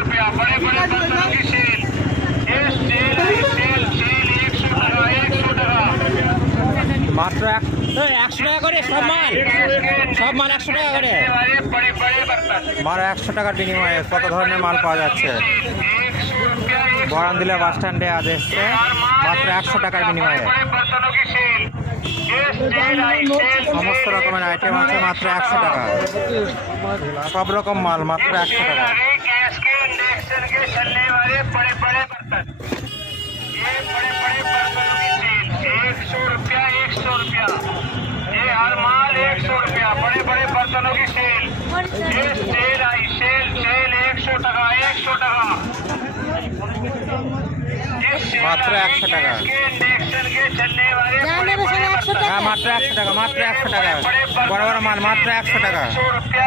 रुपया बड़े बड़े बर्तनों की सेल सेल 100 টাকা মাত্র 100 টাকা করে সব মাল 100 টাকা করে बड़े बड़े बर्तन মাত্র 100 টাকার বিনিময়ে কত ধরনের মাল পাওয়া যাচ্ছে। বরানদিলা বাস স্ট্যান্ডে আজ এসছে মাত্র 100 টাকার বিনিময়ে बर्तनों की सेल সমস্ত রকমের আইটেম আছে মাত্র 100 টাকা। সব রকম মাল মাত্র 100 টাকা। गैस के इंडक्शन के चलने वाले बड़े बड़े बर्तन ये बड़े बड़े बर्तनों की सेल 100 रुपया ये हर माल 100 रुपया बड़े बड़े बर्तनों की सेल ये सेल आई सेल 100 টাকা 100 টাকা মাত্র 100 টাকা। इंडक्शन के चलने वाले হ্যাঁ মাত্র 100 টাকা মাত্র 100 টাকা। বড় বড় মাল মাত্র 100 টাকা। 100 रुपया